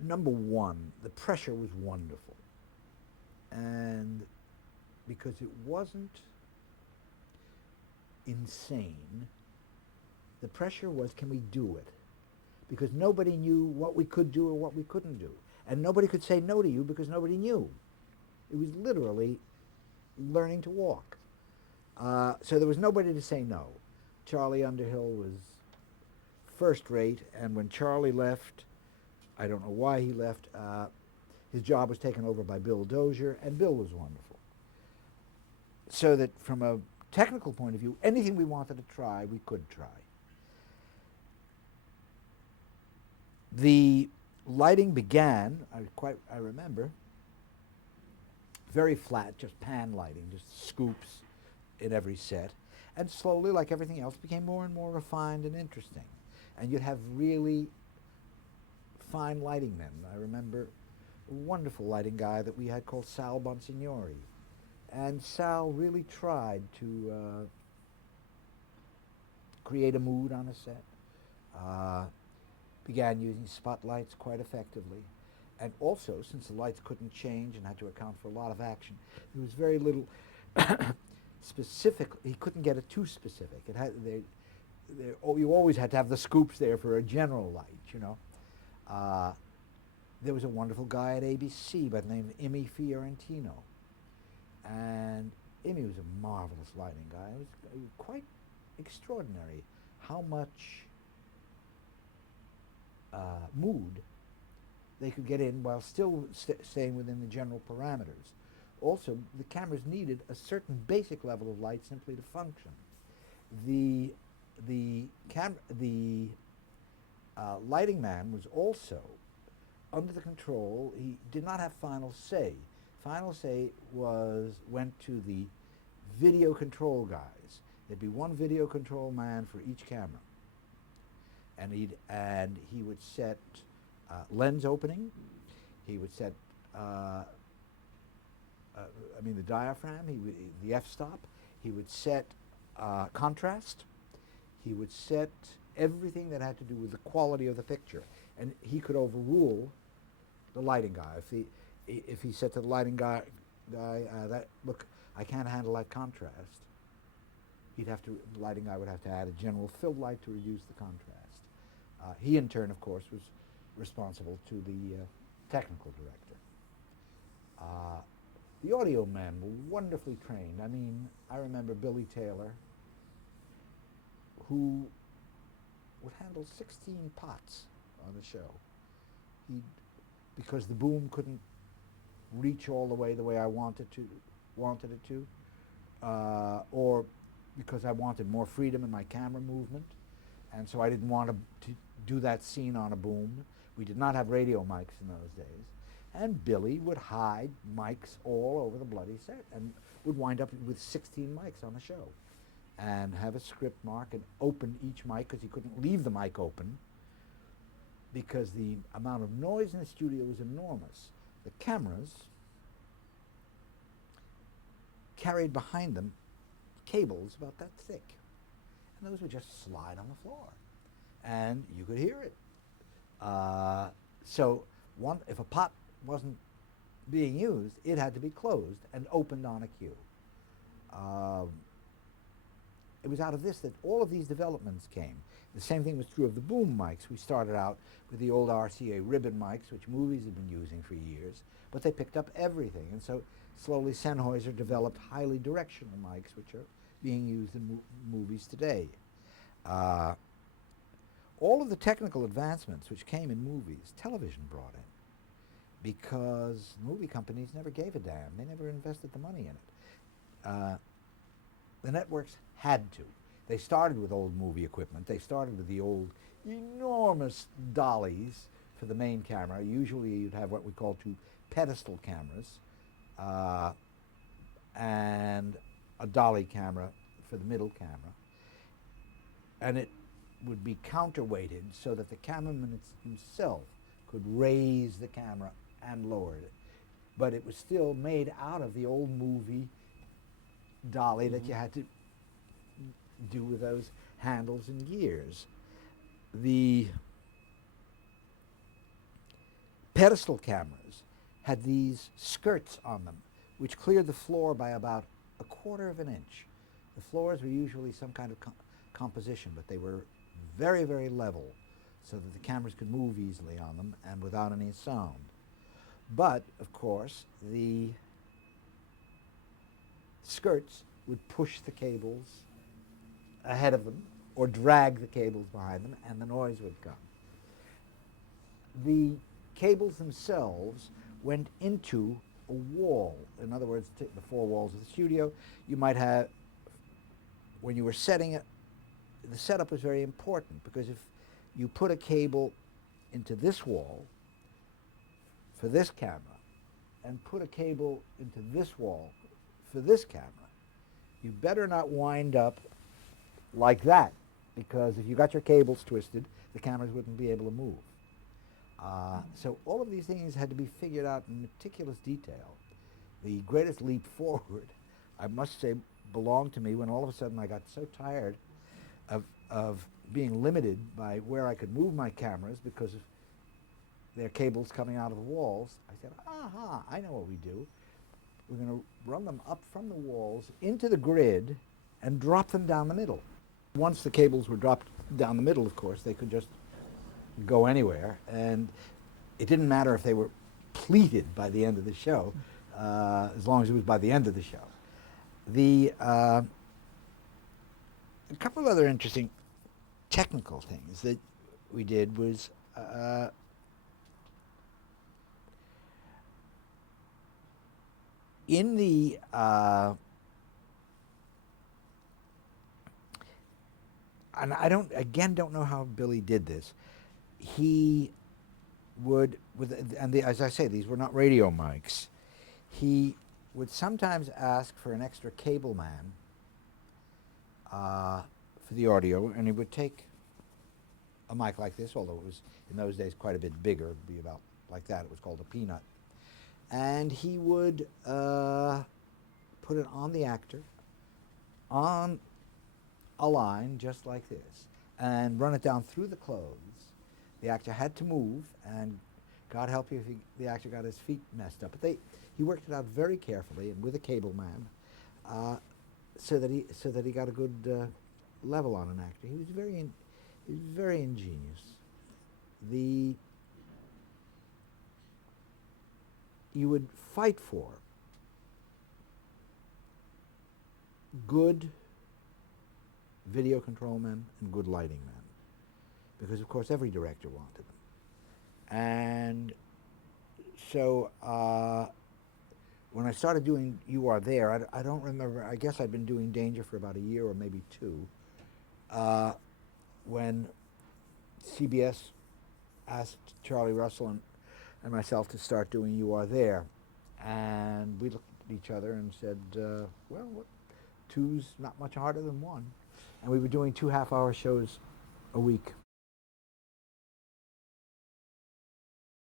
Number one, the pressure was wonderful. And because it wasn't insane, the pressure was, can we do it? Because nobody knew what we could do or what we couldn't do. And nobody could say no to you because nobody knew. It was literally learning to walk. So there was nobody to say no. Charlie Underhill was first rate, and when Charlie left, I don't know why he left, his job was taken over by Bill Dozier, and Bill was wonderful. So that from a technical point of view, anything we wanted to try, we could try. The lighting began, I remember, very flat, just pan lighting, just scoops in every set. And slowly, like everything else, became more and more refined and interesting. And you'd have really fine lighting men. I remember a wonderful lighting guy that we had called Sal Bonsignori. And Sal really tried to create a mood on a set. Uh, Began using spotlights quite effectively. And also, since the lights couldn't change and had to account for a lot of action, there was very little specific. He couldn't get it too specific. It had you always had to have the scoops there for a general light, you know. Uh, there was a wonderful guy at ABC by the name of Imi Fiorentino, and Imi was a marvelous lighting guy. It was quite extraordinary how much mood they could get in while still staying within the general parameters. Also, the cameras needed a certain basic level of light simply to function. The lighting man was also under the control. He did not have final say. Final say went to the video control guys. There'd be one video control man for each camera, and he would set lens opening. He would set the diaphragm. The f-stop. He would set contrast. He would set everything that had to do with the quality of the picture, and he could overrule the lighting guy. If he said to the lighting guy, that look, I can't handle that contrast, the lighting guy would have to add a general fill light to reduce the contrast. He, in turn, of course, was responsible to the technical director. The audio men were wonderfully trained. I mean, I remember Billy Taylor, who would handle 16 pots on the show. Because the boom couldn't reach all the way I wanted it to, or because I wanted more freedom in my camera movement, and so I didn't want to do that scene on a boom. We did not have radio mics in those days, and Billy would hide mics all over the bloody set, and would wind up with 16 mics on the show, and have a script mark and open each mic because he couldn't leave the mic open because the amount of noise in the studio was enormous. The cameras carried behind them cables about that thick, and those would just slide on the floor, and you could hear it. So if a pot wasn't being used, it had to be closed and opened on a cue. It was out of this that all of these developments came. The same thing was true of the boom mics. We started out with the old RCA ribbon mics, which movies had been using for years, but they picked up everything. And so slowly Sennheiser developed highly directional mics, which are being used in movies today. All of the technical advancements which came in movies, television brought in, because movie companies never gave a damn. They never invested the money in it. The networks had to. They started with old movie equipment. They started with the old enormous dollies for the main camera. Usually you'd have what we call two pedestal cameras and a dolly camera for the middle camera. And it would be counterweighted so that the cameraman himself could raise the camera and lower it. But it was still made out of the old movie dolly that you had to do with those handles and gears. The pedestal cameras had these skirts on them, which cleared the floor by about a quarter of an inch. The floors were usually some kind of composition, but they were very, very level, so that the cameras could move easily on them and without any sound. But, of course, the skirts would push the cables ahead of them or drag the cables behind them, and the noise would come. The cables themselves went into a wall. In other words, the four walls of the studio. You might have, when you were setting it, the setup was very important, because if you put a cable into this wall for this camera and put a cable into this wall for this camera, you better not wind up like that, because if you got your cables twisted, the cameras wouldn't be able to move. So all of these things had to be figured out in meticulous detail. The greatest leap forward, I must say, belonged to me when all of a sudden I got so tired of being limited by where I could move my cameras because of their cables coming out of the walls. I said, aha, I know what we do. We're going to run them up from the walls into the grid and drop them down the middle. Once the cables were dropped down the middle, of course, they could just go anywhere, and it didn't matter if they were pleated by the end of the show, as long as it was by the end of the show. A couple of other interesting technical things that we did was in the and I don't know how Billy did this. He would, as I say, these were not radio mics. He would sometimes ask for an extra cable man for the audio, and he would take a mic like this, although it was in those days quite a bit bigger. It would be about like that. It was called a peanut. And he would put it on the actor, on a line just like this, and run it down through the clothes. The actor had to move, and God help you if the actor got his feet messed up. But he worked it out very carefully and with a cable man, so that he got a good level on an actor. He was very ingenious. You would fight for good video control men and good lighting men, because of course every director wanted them. And so when I started doing You Are There, I don't remember, I guess I'd been doing Danger for about a year or maybe two, when CBS asked Charlie Russell and myself to start doing You Are There. And we looked at each other and said, well, two's not much harder than one. And we were doing 2 half-hour shows a week.